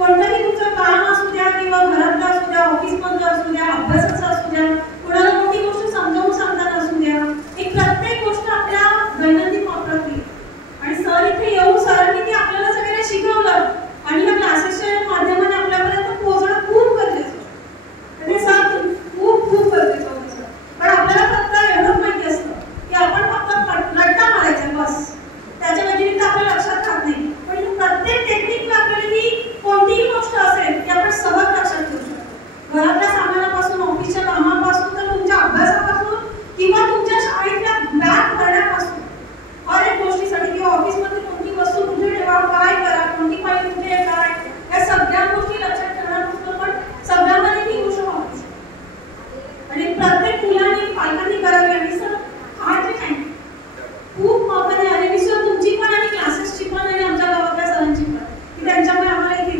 कोणतंही तुमचं काम असू द्या किंवा घरातलं असू द्या, ऑफिसमधलं असू द्या, अभ्यासाचं असू द्या, कोणाला कोणती गोष्ट समजावून सांगताना असू द्या, एक प्रत्येक गोष्ट आपल्या दैनंदिन वापरात येईल. आणि सर इथे येऊन सरांनी ते आपल्याला सगळ्यांना शिकवलं आणि या क्लासेसच्या माध्यमाने आपल्यापर्यंत पोहोचणं खूप गरजेचं होतं. ते सर खूप खूप गरजेचं होतं सर. पण आपल्याला फक्त एवढंच माहिती असतं की आपण फक्त रट्टा मारायचा बस, त्याच्या व्यतिरिक्त आपल्या लक्षात राहत नाही. पण प्रत्येक टेक्निक आपल्याला कोणतीही गोष्ट असेल ती आपण सहज लक्षात ठेवू शकतो. घरातल्या सामानापासून, ऑफिसच्या कामापासून, तर तुमच्या अभ्यासापासून किंवा तुमच्या शाळेतल्या बॅग भरण्यापासून हर एक गोष्टीसाठी किंवा ऑफिसमध्ये कोणती वस्तू कुठे ठेवा, काय करा, कोणती फाईल कुठे आहे, काय, या सगळ्या गोष्टी लक्षात ठेवण्यापासून पण सगळ्यामध्ये ती गोष्ट व्हायची. आणि प्रत्येक मुलांनी पालकांनी करावी. आणि सर हार्टली थँक्यू, खूप महत्त्वाने आले मी सर तुमची पण आणि क्लासेसची पण आणि आमच्या गावातल्या सरांची पण, की त्यांच्यामुळे आम्हाला इथे